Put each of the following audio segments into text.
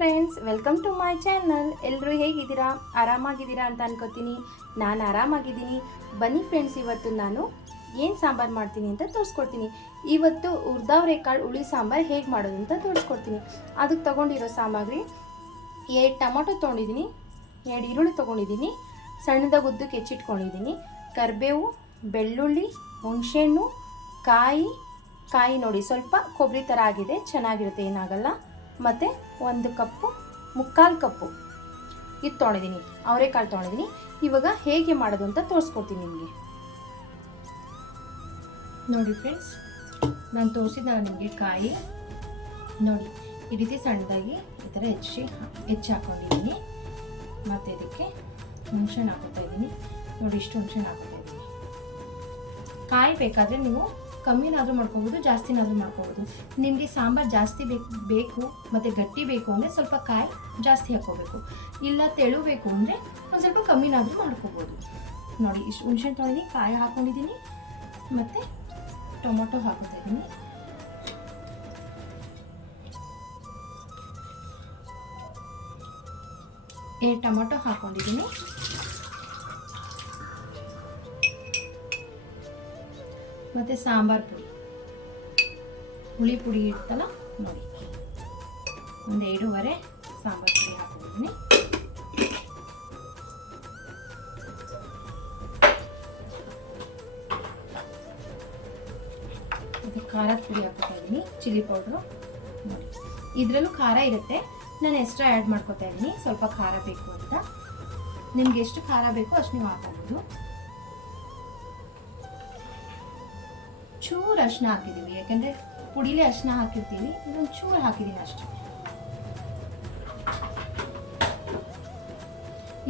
Friends welcome to my channel ಎಲ್ಲರೂ ಹೇಗಿದ್ದೀರಾ? ಆರಾಮಾಗಿದ್ದೀರಾ ಅಂತ ಅನ್ಕೋತೀನಿ. ನಾನು ಆರಾಮಾಗಿದ್ದೀನಿ. ಬನ್ನಿ ಫ್ರೆಂಡ್ಸ್ ಇವತ್ತು ನಾನು ಏನು ಸಾಂಬಾರು ಮಾಡ್ತೀನಿ ಅಂತ ತೋರಿಸ್ಕೊಡ್ತೀನಿ. ಇವತ್ತು ಉರ್ದಾವ್ರೆಕಾಳು ಹುಳಿ ಸಾಂಬಾರು ಹೇಗೆ ಮಾಡೋದು ಅಂತ ತೋರಿಸ್ಕೊಡ್ತೀನಿ. ಅದಕ್ಕೆ ತೊಗೊಂಡಿರೋ ಸಾಮಗ್ರಿ ಎರಡು ಟೊಮೊಟೊ ತೊಗೊಂಡಿದ್ದೀನಿ, ಎರಡು ಈರುಳ್ಳಿ ತೊಗೊಂಡಿದ್ದೀನಿ, ಸಣ್ಣದಾಗಿ ಉದ್ದಕ್ಕೆ ಹೆಚ್ಚಿಟ್ಕೊಂಡಿದ್ದೀನಿ. ಕರಿಬೇವು, ಬೆಳ್ಳುಳ್ಳಿ, ಹುಣಸೆಹಣ್ಣು, ಕಾಯಿ ಕಾಯಿ ನೋಡಿ, ಸ್ವಲ್ಪ ಕೊಬ್ಬರಿ ಥರ ಆಗಿದೆ, ಚೆನ್ನಾಗಿರುತ್ತೆ, ಏನಾಗಲ್ಲ. ಮತ್ತು ಒಂದು ಕಪ್ಪು, ಮುಕ್ಕಾಲು ಕಪ್ಪು. ಇದು ತೊಗೊಂಡಿದ್ದೀನಿ ಅವರೆಕಾಳು ತೊಗೊಂಡಿದ್ದೀನಿ ಇವಾಗ ಹೇಗೆ ಮಾಡೋದು ಅಂತ ತೋರಿಸ್ಕೊಡ್ತೀನಿ ನಿಮಗೆ. ನೋಡಿ ಫ್ರೆಂಡ್ಸ್ ನಾನು ತೋರಿಸಿದ ನಿಮಗೆ ಕಾಯಿ. ನೋಡಿ, ಈ ರೀತಿ ಸಣ್ಣದಾಗಿ ಈ ಥರ ಹೆಚ್ಚಿ ಹೆಚ್ಚಿ ಹಾಕ್ಕೊಂಡಿದ್ದೀನಿ ಮತ್ತು ಇದಕ್ಕೆ ಹುಣ್ಸೆಣ್ಣು ಹಾಕೋತಾ ಇದ್ದೀನಿ ನೋಡಿ, ಇಷ್ಟು ಹುಣ್ಸೆಣ್ಣು ಹಾಕೋತಾ ಇದ್ದೀನಿ ಕಾಯಿ ಬೇಕಾದರೆ ನೀವು ಕಮ್ಮಿನಾದರೂ ಮಾಡ್ಕೊಬೋದು, ಜಾಸ್ತಿನಾದರೂ ಮಾಡ್ಕೋಬೋದು. ನಿಮಗೆ ಸಾಂಬಾರು ಜಾಸ್ತಿ ಬೇಕು ಬೇಕು ಮತ್ತು ಗಟ್ಟಿ ಬೇಕು ಅಂದರೆ ಸ್ವಲ್ಪ ಕಾಯಿ ಜಾಸ್ತಿ ಹಾಕ್ಕೋಬೇಕು. ಇಲ್ಲ ತೆಳು ಬೇಕು ಅಂದರೆ ಒಂದು ಸ್ವಲ್ಪ ಕಮ್ಮಿನಾದರೂ ಮಾಡ್ಕೋಬೋದು. ನೋಡಿ, ಇಷ್ಟು ಹುಣ್ಸೆಹಣ್ಣು ತೊಗೊಂಡಿದ್ದೀನಿ ಕಾಯಿ ಹಾಕ್ಕೊಂಡಿದ್ದೀನಿ ಮತ್ತು ಟೊಮೊಟೊ ಹಾಕೋತಾ ಇದ್ದೀನಿ ಏ, ಟೊಮೊಟೊ ಹಾಕ್ಕೊಂಡಿದ್ದೀನಿ ಮತ್ತು ಸಾಂಬಾರು ಪುಡಿ. ಹುಳಿ ಪುಡಿ ಇರ್ತಲ್ಲ ನೋಡಿ. ಒಂದು ಎರಡೂವರೆ ಸಾಂಬಾರು ಪುಡಿ ಹಾಕೊಂಡಿದ್ದೀನಿ. ಮತ್ತು ಖಾರದ ಪುಡಿ ಹಾಕೋತಾ ಇದ್ದೀನಿ, ಚಿಲ್ಲಿ ಪೌಡ್ರು. ನೋಡಿ. ಇದರಲ್ಲೂ ಖಾರ ಇರುತ್ತೆ. ನಾನು ಎಕ್ಸ್ಟ್ರಾ ಆ್ಯಡ್ ಮಾಡ್ಕೋತಾ ಇದ್ದೀನಿ. ಸ್ವಲ್ಪ ಖಾರ ಬೇಕು ಅಂತ. ನಿಮ್ಗೆ ಎಷ್ಟು ಖಾರ ಬೇಕೋ ಅಷ್ಟು ನೀವು ಹಾಕೋಬೋದು ಚೂರು ಅರ್ಶಿನ ಹಾಕಿದ್ದೀವಿ, ಯಾಕೆಂದರೆ ಪುಡಿಲೇ ಅರ್ಶಿನ ಹಾಕಿರ್ತೀವಿ ಇದೊಂದು ಚೂರು ಹಾಕಿದ್ದೀನಿ ಅಷ್ಟೇ.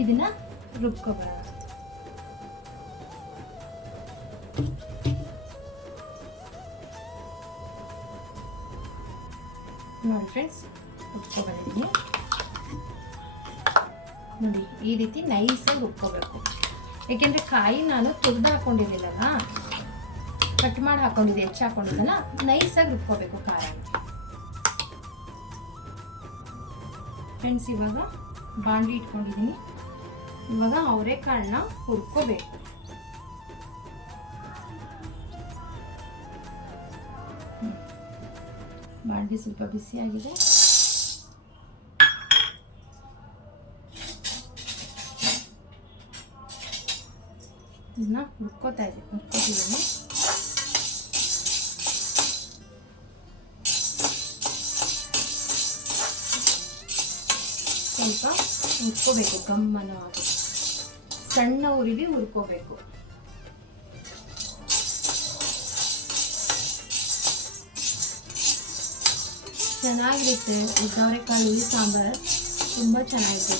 ಇದನ್ನ ರುಬ್ಕೊಬೇಡ ನೋಡಿ ಫ್ರೆಂಡ್ಸ್ ನೋಡಿ, ಈ ರೀತಿ ನೈಸಾಗಿ ರುಬ್ಕೋಬೇಕು. ಏಕೆಂದರೆ ಕಾಯಿ ನಾನು ತುರ್ದು ಹಾಕೊಂಡಿರಲಿಲ್ಲಲ್ಲ ಕಟ್ ಮಾಡಿ ಹಾಕೊಂಡಿದ್ದೆ, ಹೆಚ್ಚು ಹಾಕೊಂಡಿದ್ದಲ್ಲ ನೈಸಾಗಿ ರುಬ್ಕೋಬೇಕು ಖಾರ. ಫ್ರೆಂಡ್ಸ್ ಇವಾಗ ಬಾಂಡಿ ಇಟ್ಕೊಂಡಿದ್ದೀನಿ. ಇವಾಗ ಅವರೆಕಾಳನ್ನ ಹುರ್ಕೋಬೇಕು. ಬಾಂಡ್ಲಿ ಸ್ವಲ್ಪ ಬಿಸಿಯಾಗಿದೆ ಇದನ್ನ ಹುರ್ಕೋತಾ ಇದ್ದೀನಿ ಹುರ್ಕೋತಿದ್ದೀನಿ. ಹುರ್ಕೋಬೇಕು ಗಮ್ಮನವಾಗಿ ಸಣ್ಣ ಉರಿಲಿ ಹುರ್ಕೋಬೇಕು. ಚೆನ್ನಾಗಿರುತ್ತೆ ಉದ್ದವರೆಕಾಳು ಹುಳಿ ಸಾಂಬಾರು. ತುಂಬ ಚೆನ್ನಾಗಿದೆ.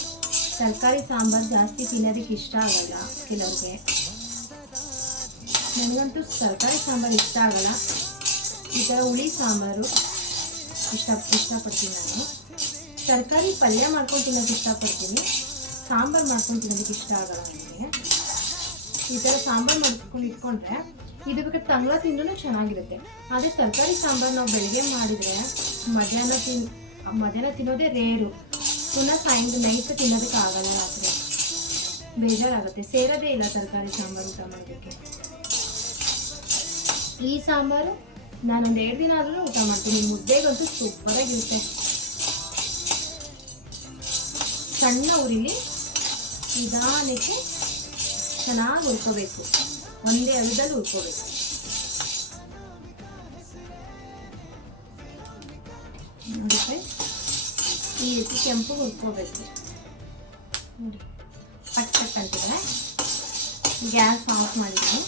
ತರಕಾರಿ ಸಾಂಬಾರು ಜಾಸ್ತಿ ತಿನ್ನೋದಕ್ಕೆ ಇಷ್ಟ ಆಗಲ್ಲ ಕೆಲವ್ರಿಗೆ. ನನಗಂತೂ ತರಕಾರಿ ಸಾಂಬಾರು ಇಷ್ಟ ಆಗಲ್ಲ. ಈ ಥರ ಹುಳಿ ಸಾಂಬಾರು ಇಷ್ಟ, ಇಷ್ಟಪಡ್ತೀನಿ ನಾನು. ತರಕಾರಿ ಪಲ್ಯ ಮಾಡ್ಕೊಂಡು ತಿನ್ನೋಕೆ ಇಷ್ಟಪಡ್ತೀನಿ. ಸಾಂಬಾರು ಮಾಡ್ಕೊಂಡು ತಿನ್ನೋದಕ್ಕೆ ಇಷ್ಟ ಆಗಲ್ಲ ನನಗೆ. ಈ ಥರ ಸಾಂಬಾರು ಮಾಡ್ಕೊಂಡು ಇಟ್ಕೊಂಡ್ರೆ ಇದು ಬೇಕಾದ್ರೆ ತಂಗ್ಳ ತಿಂದ್ರೂ ಚೆನ್ನಾಗಿರುತ್ತೆ. ಆದರೆ ತರಕಾರಿ ಸಾಂಬಾರು ನಾವು ಬೆಳಗ್ಗೆ ಮಾಡಿದರೆ ಮಧ್ಯಾಹ್ನ ತಿನ್, ಮಧ್ಯಾಹ್ನ ತಿನ್ನೋದೇ ರೇರು. ಪುನಃ ಸಾಯಂಕಾಲ ನೈಟ್ ತಿನ್ನೋದಕ್ಕೆ ಆಗಲ್ಲ ರಾತ್ರಿ. ಬೇಜಾರಾಗುತ್ತೆ. ಸೇರೋದೇ ಇಲ್ಲ ತರಕಾರಿ ಸಾಂಬಾರು ಊಟ ಮಾಡೋದಕ್ಕೆ. ಈ ಸಾಂಬಾರು ನಾನೊಂದು ಎರಡು ದಿನ ಆದ್ರೂ ಊಟ ಮಾಡ್ತೀನಿ. ಮುದ್ದೆಗಂತೂ ಸೂಪರಾಗಿರುತ್ತೆ ಸಣ್ಣ ಉರಿಲಿ ನಿಧಾನಕ್ಕೆ ಚೆನ್ನಾಗಿ ಹುರ್ಕೋಬೇಕು. ಒಂದೇ ಅಳದಲ್ಲಿ ಹುರ್ಕೋಬೇಕು. ನೋಡಿ ಈ ರೀತಿ ಕೆಂಪು ಹುರ್ಕೋಬೇಕು. ನೋಡಿ, ಪಟ್ ಪಟ್ ಅಂತಿದ್ರೆ ಗ್ಯಾಸ್ ಆಫ್ ಮಾಡಿದ್ದೀನಿ.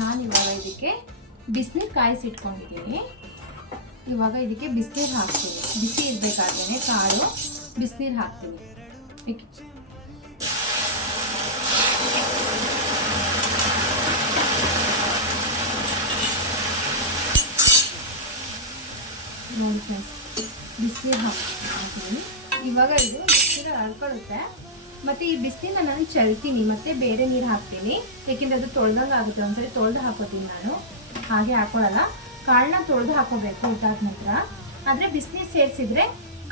ನಾನು ಇವಾಗ ಇದಕ್ಕೆ ಬಿಸಿನೀರು ಕಾಯಿಸಿಟ್ಕೊಂಡಿದ್ದೀನಿ. ಇವಾಗ ಇದಕ್ಕೆ ಬಿಸಿನೀರು ಹಾಕ್ತೀನಿ. ಬಿಸಿ ಇರಬೇಕಾದ್ರೆ ಕಾಳು, ಬಿಸಿನೀರು ಹಾಕ್ತೀನಿ. ನೋಡಿ ಬಿಸಿನೀರು ಹಾಕ್ತೀನಿ. ಇವಾಗ ಇದು ಬಿಸಿನೀರು ಹರ್ಕೊಳ್ಳುತ್ತೆ ಮತ್ತು ಈ ಬಿಸಿನ ನಾನು ಚೆಲ್ತೀನಿ, ಮತ್ತೆ ಬೇರೆ ನೀರು ಹಾಕ್ತೀನಿ. ಏಕೆಂದರೆ ಅದು ತೊಳ್ದಂಗೆ ಆಗುತ್ತೆ. ಒಂದ್ಸರಿ ತೊಳೆದು ಹಾಕೋತೀನಿ ನಾನು. ಹಾಗೆ ಹಾಕೊಳ್ಳಲ್ಲ. ಕಾಳನ್ನ ತೊಳೆದು ಹಾಕೋಬೇಕು ಊಟಾದ ನಂತರ. ಆದರೆ ಬಿಸಿನೀರು ಸೇರಿಸಿದ್ರೆ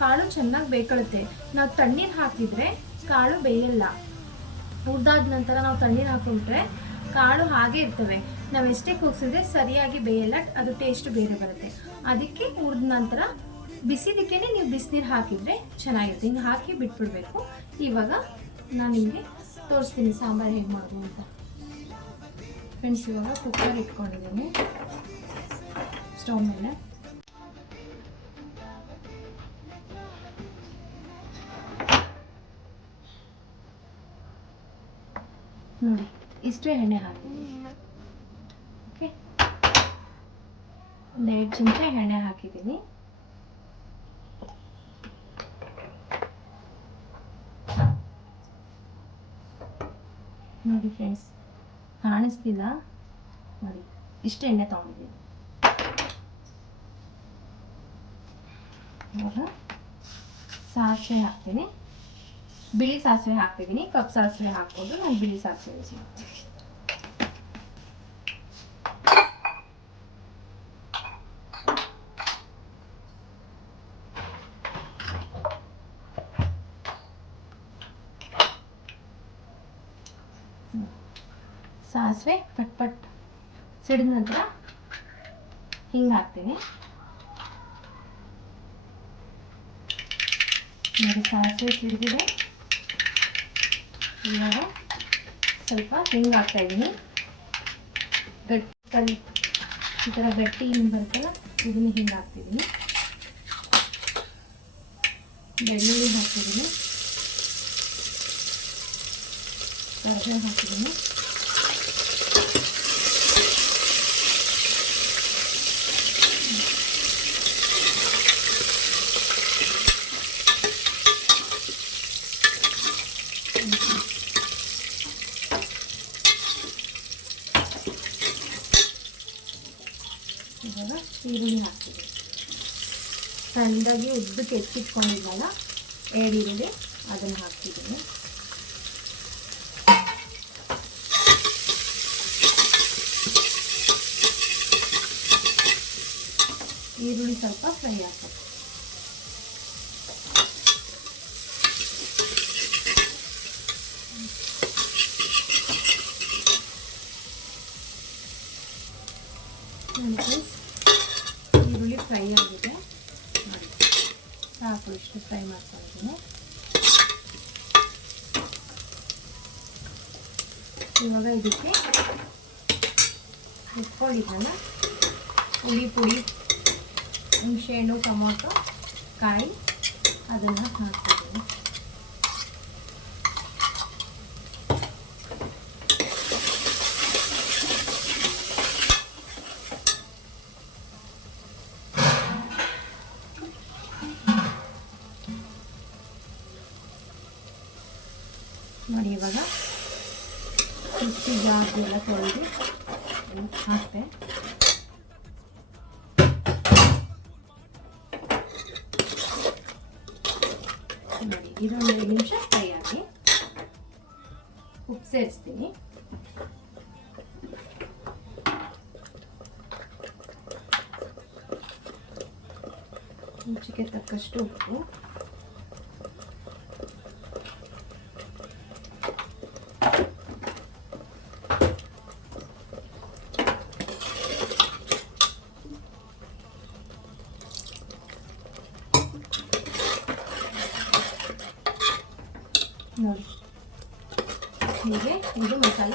ಕಾಳು ಚೆನ್ನಾಗಿ ಬೇಕಳುತ್ತೆ. ನಾವು ತಣ್ಣೀರು ಹಾಕಿದರೆ ಕಾಳು ಬೇಯಲ್ಲ. ಹುರಿದಾದ ನಂತರ ನಾವು ತಣ್ಣೀರು ಹಾಕೊಂಡ್ರೆ ಕಾಳು ಹಾಗೆ ಇರ್ತವೆ. ನಾವು ಎಷ್ಟೇ ಕೂಗ್ಸಿದ್ರೆ ಸರಿಯಾಗಿ ಬೇಯಲ್ಲ, ಅದು ಟೇಸ್ಟ್ ಬೇರೆ ಬರುತ್ತೆ. ಅದಕ್ಕೆ ಹುರಿದ ನಂತರ ಬಿಸಿದಕ್ಕೇ ನೀವು ಬಿಸಿನೀರು ಹಾಕಿದರೆ ಚೆನ್ನಾಗಿರುತ್ತೆ. ಹಿಂಗೆ ಹಾಕಿ ಬಿಟ್ಬಿಡ್ಬೇಕು. ಇವಾಗ ನಾನು ನಿಮಗೆ ತೋರಿಸ್ತೀನಿ ಸಾಂಬಾರು ಹೇಗೆ ಮಾಡೋದು ಅಂತ. ಫ್ರೆಂಡ್ಸ್ ಇವಾಗ ಕುಕ್ಕರ್ ಇಟ್ಕೊಂಡಿದ್ದೀನಿ. ಸ್ಟವ್ ಮೇಲೆ. ನೋಡಿ, ಇಷ್ಟೇ ಎಣ್ಣೆ ಹಾಕಿದ್ದೀನಿ ಓಕೆ ಒಂದೆರಡು ಚಿಮಟೆ ಎಣ್ಣೆ ಹಾಕಿದ್ದೀನಿ ನೋಡಿ ಫ್ರೆಂಡ್ಸ್ ಕಾಣಿಸ್ತಿಲ್ಲ? ನೋಡಿ, ಇಷ್ಟು ಎಣ್ಣೆ ತೊಗೊಂಡಿದ್ದೀನಿ. ಇವಾಗ ಸಾಸಿವೆ ಹಾಕ್ತೀನಿ. ಬಿಳಿ ಸಾಸಿವೆ ಹಾಕ್ತಿದ್ದೀನಿ. ಕಪ್ ಸಾಸಿವೆ ಹಾಕ್ಬೋದು, ನಾನು ಬಿಳಿ ಸಾಸಿವೆ ಯೂಸ್ ಸಾಸಿವೆ, ಪಟ್ ಪಟ್ ಸಿಡಿದ ನಂತರ ಹಿಂಗೆ ಹಾಕ್ತೀನಿ. ನೋಡಿ, ಸಾಸಿವೆ ಸಿಡಿದಿದೆ. ಇವಾಗ ಸ್ವಲ್ಪ ಹಿಂಗೆ ಹಾಕ್ತಾ ಇದ್ದೀನಿ. ಗಟ್ಟಿ ಈ ಥರ ಗಟ್ಟಿ ಹಿಂಗೆ ಬರ್ತಲ್ಲ ಇದನ್ನು ಹಿಂಗೆ ಹಾಕ್ತಿದ್ದೀನಿ. ಬೆಳ್ಳುಳ್ಳಿ ಹಾಕ್ತಿದ್ದೀನಿ. ಕರ್ಬೇವು ಹಾಕಿದ್ದೀನಿ ಇವಾಗ ಈರುಳ್ಳಿ ಹಾಕ್ತೀವಿ ಸಣ್ಣದಾಗಿ ಉದ್ದಕ್ಕೆ ಹೆಚ್ಚಿಟ್ಕೊಂಡಿದ್ನಲ್ಲ ಏಡಿರುಳ್ಳಿ ಅದನ್ನು ಹಾಕ್ತಿದ್ದೀನಿ. ಈರುಳ್ಳಿ ಸ್ವಲ್ಪ ಫ್ರೈ ಹಾಕಬೇಕು ನೋಡಿ ಫ್ರೆಂಡ್ಸ್ ಈರುಳ್ಳಿ ಫ್ರೈ ಆಗಿದೆ ನೋಡಿ ಸಾಕು ಇಷ್ಟು ಫ್ರೈ ಮಾಡ್ಕೊಂಡಿದ್ದೀನಿ ಇವಾಗ ಇದಕ್ಕೆ ಇಟ್ಕೊಂಡಿದ್ದಲ್ಲ ಪುಡಿ ಪುಡಿ ಹುಣಸೆಹಣ್ಣು ಟೊಮೊಟೊ ಕಾಯಿ ಅದನ್ನು ಹಾಕ್ತಿದ್ದೀನಿ ನೋಡಿ ಇವಾಗ. ಮಿಕ್ಸಿ ಜಾಸ್ತಿ ಎಲ್ಲ ತೊಳೆದು ಹಾಕ್ತೆ ನೋಡಿ, ಇದೊಂದು ನಿಮಿಷ ಫ್ರೈ ಆಗಿ ಉಪ್ಪು ಸೇರಿಸ್ತೀನಿ. ರುಚಿಗೆ ತಕ್ಕಷ್ಟು ಉಪ್ಪು ನೋಡಿ ಹೀಗೆ ಇದು ಮಸಾಲ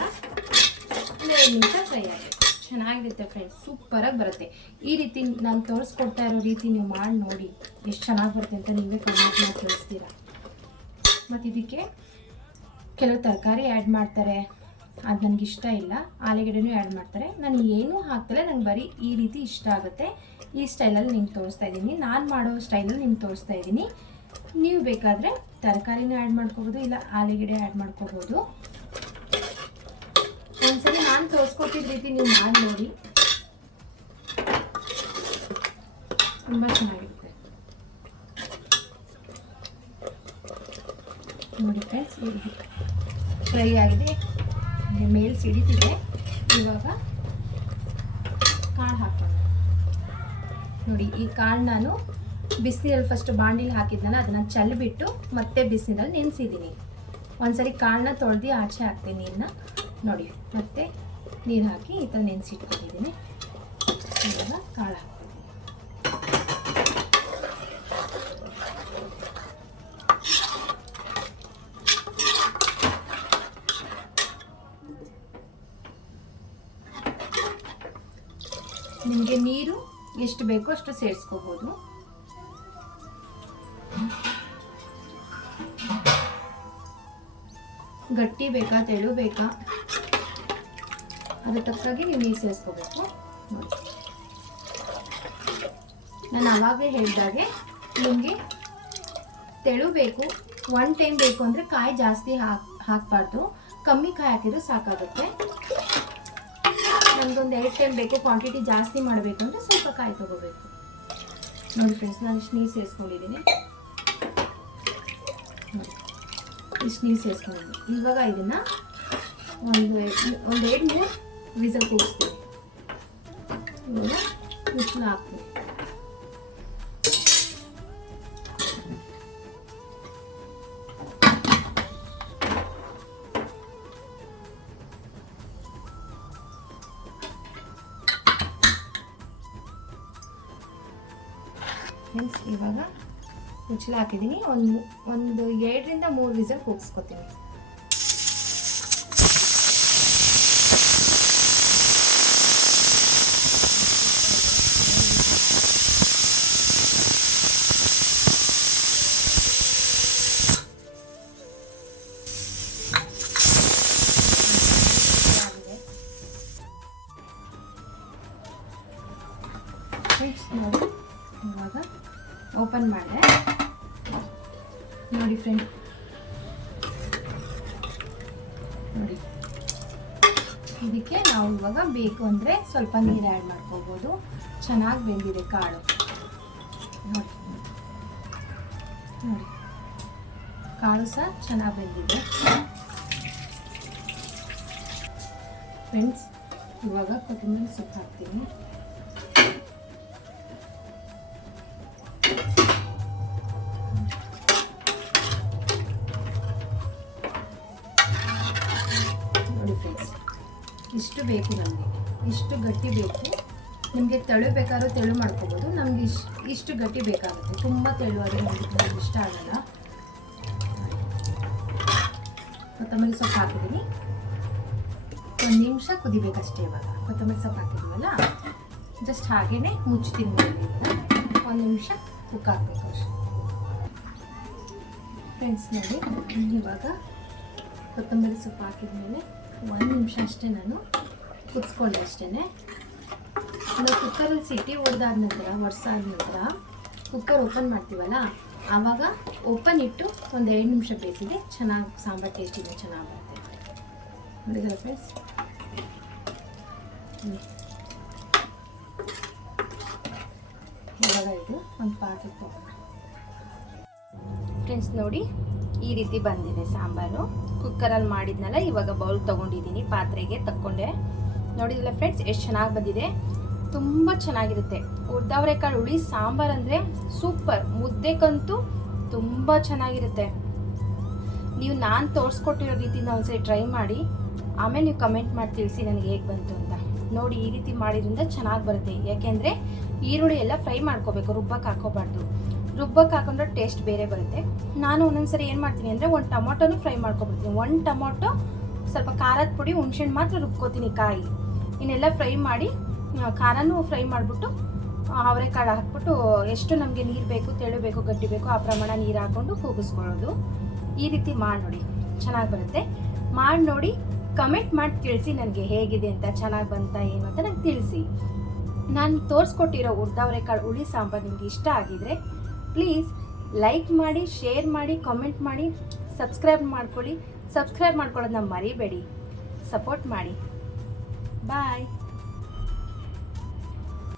ಫ್ರೈ ಆಗುತ್ತೆ ಚೆನ್ನಾಗಿರುತ್ತೆ ಫ್ರೆಂಡ್ಸ್ ಸೂಪರಾಗಿ ಬರುತ್ತೆ. ಈ ರೀತಿ ನಾನು ತೋರಿಸ್ಕೊಡ್ತಾ ಇರೋ ರೀತಿ ನೀವು ಮಾಡಿ ನೋಡಿ. ಎಷ್ಟು ಚೆನ್ನಾಗಿ ಬರುತ್ತೆ ಅಂತ ನೀವೇ ಕಮೆಂಟ್ ಮಾಡಿ ತಿಳಿಸ್ತೀರಾ? ಮತ್ತು ಇದಕ್ಕೆ ಕೆಲವು ತರಕಾರಿ ಆ್ಯಡ್ ಮಾಡ್ತಾರೆ. ಅದು ನನಗೆ ಇಷ್ಟ ಇಲ್ಲ. ಆಲೂಗಡ್ಡೆನೂ ಆ್ಯಡ್ ಮಾಡ್ತಾರೆ. ನಾನು ಏನೂ ಹಾಕ್ತಲೇ ನಂಗೆ ಬರೀ ಈ ರೀತಿ ಇಷ್ಟ ಆಗುತ್ತೆ. ಈ ಸ್ಟೈಲಲ್ಲಿ ನಿಮ್ಗೆ ತೋರಿಸ್ತಾ ಇದ್ದೀನಿ. ನಾನು ಮಾಡೋ ಸ್ಟೈಲಲ್ಲಿ ನಿಮ್ಗೆ ತೋರಿಸ್ತಾ ಇದ್ದೀನಿ. ನೀವು ಬೇಕಾದರೆ ತರಕಾರಿನೂ ಆ್ಯಡ್ ಮಾಡ್ಕೋಬೋದು, ಇಲ್ಲ ಆಲೂಗಡ್ಡೆ ಆ್ಯಡ್ ಮಾಡ್ಕೋಬೋದು. ತೋರಿಸ್ಕೊಟ್ಟಿದ್ದ ರೀತಿ ನೀವು ಮಾಡಿ ನೋಡಿ. ತುಂಬ ಚೆನ್ನಾಗಿರುತ್ತೆ. ನೋಡಿ ಫ್ರೆಂಡ್ಸ್ ಫ್ರೈ ಆಗಿದೆ. ಮೇಲೆ ಸಿಡಿತಿದೆ. ಇವಾಗ ಕಾಳು ಹಾಕೋಣ. ನೋಡಿ, ಈ ಕಾಳು ನಾನು ಬಿಸಿನೀರಲ್ಲಿ ಫಸ್ಟ್ ಬಾಂಡಿಲಿ ಹಾಕಿದ್ನಲ್ಲ, ಅದನ್ನು ಚಲ್ಲಿಬಿಟ್ಟು ಮತ್ತೆ ಬಿಸಿನೀರಲ್ಲಿ ನೆನೆಸಿದ್ದೀನಿ. ಒಂದ್ಸರಿ ಕಾಳನ್ನ ತೊಳೆದು ಆಚೆ ಹಾಕ್ತೀನಿ ನೀರನ್ನ ನೋಡಿ, ಮತ್ತೆ ನೀರು ಹಾಕಿ ಈ ಥರ ನೆನೆಸಿಟ್ಕೊಂಡಿದ್ದೀನಿ. ಇವಾಗ ಕಾಳು ಹಾಕ್ತೀನಿ ನಿಮಗೆ ನೀರು ಎಷ್ಟು ಬೇಕೋ ಅಷ್ಟು ಸೇರಿಸ್ಕೋಬೋದು. ಗಟ್ಟಿ ಬೇಕಾ, ತೆಳು ಬೇಕಾ? ಅದ್ರ ತಕ್ಕಾಗಿ ನೀವು ನೀರು ಸೇರಿಸ್ಕೋಬೇಕು. ನೋಡಿ. ನಾನು ಆವಾಗಲೇ ಹೇಳಿದಾಗೆ ನಿಮಗೆ ತೆಳು ಬೇಕು ಒನ್ ಟೈಮ್ ಬೇಕು ಅಂದರೆ ಕಾಯಿ ಜಾಸ್ತಿ ಹಾಕಿ, ಹಾಕಬಾರ್ದು. ಕಮ್ಮಿ ಕಾಯಿ ಹಾಕಿದ್ರೆ ಸಾಕಾಗುತ್ತೆ. ನಮಗೊಂದು ಎರಡು ಟೈಮ್ ಬೇಕು ಕ್ವಾಂಟಿಟಿ ಜಾಸ್ತಿ ಮಾಡಬೇಕು ಅಂದರೆ ಸ್ವಲ್ಪ ಕಾಯಿ ತೊಗೋಬೇಕು. ನೋಡಿ ಫ್ರೆಂಡ್ಸ್ ನಾನು ಇಷ್ಟು ನೀರು ಸೇರಿಸ್ಕೊಂಡಿದ್ದೀನಿ ಇಷ್ಟು ನೀರು ಸೇರಿಸ್ಕೊಂಡಿದ್ದೀನಿ ಇವಾಗ ಇದನ್ನು ಒಂದು ಒಂದು ಎರಡು ಮೂರು ವಿಸಲ್ ಕೂಗಿಸ್ತೀನಿ ಇವಾಗ ಮುಚ್ಚಳ ಫ್ರೆಂಡ್ಸ್ ಇವಾಗ ಮುಚ್ಚಳ ಹಾಕಿದ್ದೀನಿ ಒಂದು ಒಂದು ಎರಡರಿಂದ ಮೂರು ವಿಸಲ್ ಕೂಗಿಸ್ಕೊತೀನಿ ಫ್ರೆಂಡ್ಸ್ ನೋಡಿ ಇವಾಗ ಓಪನ್ ಮಾಡಿದೆ. ನೋಡಿ ಫ್ರೆಂಡ್ ನೋಡಿ. ಇದಕ್ಕೆ ನಾವು ಇವಾಗ ಬೇಕು ಅಂದರೆ ಸ್ವಲ್ಪ ನೀರು ಆ್ಯಡ್ ಮಾಡ್ಕೋಬೋದು. ಚೆನ್ನಾಗಿ ಬೆಂದಿದೆ ಕಾಳು. ನೋಡಿ. ನೋಡಿ. ಕಾಳು ಸಹ ಚೆನ್ನಾಗಿ ಬೆಂದಿದೆ. ಫ್ರೆಂಡ್ಸ್ ಇವಾಗ ಕೊತ್ತಂಬರಿ ಸೊಪ್ಪು ಹಾಕ್ತೀನಿ. ಇಷ್ಟು ಬೇಕು ನಮಗೆ. ಇಷ್ಟು ಗಟ್ಟಿ ಬೇಕು. ನಿಮಗೆ ತೆಳು ಬೇಕಾದ್ರೂ ತೆಳು ಮಾಡ್ಕೋಬೋದು. ನಮ್ಗೆ ಇಷ್ಟು ಇಷ್ಟು ಗಟ್ಟಿ ಬೇಕಾಗುತ್ತೆ. ತುಂಬ ತೆಳುವಾದರೆ ನಮಗೆ ತುಂಬ ಇಷ್ಟ ಆಗಲ್ಲ. ಕೊತ್ತಂಬರಿ ಸೊಪ್ಪು ಹಾಕಿದ್ದೀನಿ. ಒಂದು ನಿಮಿಷ ಕುದಿಬೇಕಷ್ಟೇ ಇವಾಗ. ಕೊತ್ತಂಬರಿ ಸೊಪ್ಪು ಹಾಕಿದ್ದೀವಲ್ಲ? ಜಸ್ಟ್ ಹಾಗೇ ಮುಚ್ಚುತ್ತೀನಿ ಒಂದು ನಿಮಿಷ ಕುಕ್ ಹಾಕಬೇಕು ಅಷ್ಟೇ. ಫ್ರೆಂಡ್ಸ್ ನೋಡಿ, ಇವಾಗ ಕೊತ್ತಂಬರಿ ಸೊಪ್ಪು ಹಾಕಿದ್ಮೇಲೆ ಒಂದು ನಿಮಿಷ ಅಷ್ಟೇ ನಾನು ಕುದಿಸ್ಕೊಂಡೆ ಅಷ್ಟೇ ನಾವು ಕುಕ್ಕರಲ್ಲಿ ಸಿಟಿ ಹೊಡೆದಾದ ನಂತರ ಒಡ್ಸಾದ ನಂತರ ಕುಕ್ಕರ್ ಓಪನ್ ಮಾಡ್ತೀವಲ್ಲ, ಆವಾಗ ಓಪನ್ ಇಟ್ಟು ಒಂದು ಎರಡು ನಿಮಿಷ ಬೇಯಿಸಿದೆ ಚೆನ್ನಾಗಿ ಸಾಂಬಾರು ಟೇಸ್ಟಿಗೆ ಚೆನ್ನಾಗಿ ಬರುತ್ತೆ. ನೋಡಿದ್ರ ಫ್ರೆಂಡ್ಸ್ ಇವಾಗ ಇದು ಒಂದು ಪಾತ್ರೆ ಹೋಗೋಣ ಫ್ರೆಂಡ್ಸ್ ನೋಡಿ ಈ ರೀತಿ ಬಂದಿದೆ ಸಾಂಬಾರು. ಕುಕ್ಕರಲ್ಲಿ ಮಾಡಿದ್ನಲ್ಲ, ಇವಾಗ ಬೌಲ್ ತೊಗೊಂಡಿದ್ದೀನಿ, ಪಾತ್ರೆಗೆ ತಕ್ಕೊಂಡೆ. ನೋಡಿದಿಲ್ಲ ಫ್ರೆಂಡ್ಸ್ ಎಷ್ಟು ಚೆನ್ನಾಗಿ ಬಂದಿದೆ. ತುಂಬ ಚೆನ್ನಾಗಿರುತ್ತೆ. ಉರ್ದವರೆಕಾಳು ಹುಳಿ, ಸಾಂಬಾರು ಅಂದರೆ ಸೂಪರ್. ಮುದ್ದೆಗಂತೂ ತುಂಬ ಚೆನ್ನಾಗಿರುತ್ತೆ. ನೀವು ನಾನು ತೋರಿಸ್ಕೊಟ್ಟಿರೋ ರೀತಿಯಿಂದ ಒಂದ್ಸರಿ ಟ್ರೈ ಮಾಡಿ. ಆಮೇಲೆ ನೀವು ಕಮೆಂಟ್ ಮಾಡಿ ತಿಳಿಸಿ ನನಗೆ ಹೇಗೆ ಬಂತು ಅಂತ. ನೋಡಿ, ಈ ರೀತಿ ಮಾಡಿದ್ರಿಂದ ಚೆನ್ನಾಗಿ ಬರುತ್ತೆ. ಯಾಕೆಂದರೆ ಈರುಳ್ಳಿ ಎಲ್ಲ ಫ್ರೈ ಮಾಡ್ಕೋಬೇಕು ರುಬ್ಬಕ್ಕೆ ಹಾಕೋಬಾರ್ದು. ರುಬ್ಬಕ್ಕೆ ಹಾಕೊಂಡ್ರೆ ಟೇಸ್ಟ್ ಬೇರೆ ಬರುತ್ತೆ. ನಾನು ಒಂದೊಂದ್ಸರಿ ಏನು ಮಾಡ್ತೀನಿ ಅಂದರೆ ಒಂದು ಟೊಮೊಟೊನು ಫ್ರೈ ಮಾಡ್ಕೊಬಿಡ್ತೀನಿ. ಒಂದು ಟೊಮೊಟೊ ಸ್ವಲ್ಪ ಖಾರದ ಪುಡಿ ಹುಣ್ಸೆಣ್ಣು ಮಾತ್ರ ರುಬ್ಕೋತೀನಿ ಕಾಯಿ. ಇನ್ನೆಲ್ಲ ಫ್ರೈ ಮಾಡಿ ಖಾರನೂ ಫ್ರೈ ಮಾಡಿಬಿಟ್ಟು ಅವರೆಕಾಳು ಹಾಕ್ಬಿಟ್ಟು ಎಷ್ಟು ನಮಗೆ ನೀರು ಬೇಕು, ತೆಳು ಬೇಕು ಗಟ್ಟಿ ಬೇಕು, ಆ ಪ್ರಮಾಣ ನೀರು ಹಾಕ್ಕೊಂಡು ಕೂಗಿಸ್ಕೊಳ್ಳೋದು. ಈ ರೀತಿ ಮಾಡಿ ನೋಡಿ, ಚೆನ್ನಾಗಿ ಬರುತ್ತೆ. ಮಾಡಿ ನೋಡಿ ಕಮೆಂಟ್ ಮಾಡಿ ತಿಳಿಸಿ ನನಗೆ ಹೇಗಿದೆ ಅಂತ, ಚೆನ್ನಾಗಿ ಬಂತ ಏನು ಅಂತ ನನಗೆ ತಿಳಿಸಿ. ನಾನು ತೋರಿಸ್ಕೊಟ್ಟಿರೋ ಉರ್ದವರೆಕಾಳು ಹುಳಿ ಸಾಂಬಾರು ನಿಮಗೆ ಇಷ್ಟ ಆಗಿದ್ರೆ ಪ್ಲೀಸ್ ಲೈಕ್ ಮಾಡಿ ಶೇರ್ ಮಾಡಿ ಕಾಮೆಂಟ್ ಮಾಡಿ ಸಬ್ಸ್ಕ್ರೈಬ್ ಮಾಡ್ಕೊಳ್ಳಿ. ಸಬ್ಸ್ಕ್ರೈಬ್ ಮಾಡ್ಕೊಳ್ಳೋದನ್ನ ಮರಿಬೇಡಿ. ಸಪೋರ್ಟ್ ಮಾಡಿ. Bye!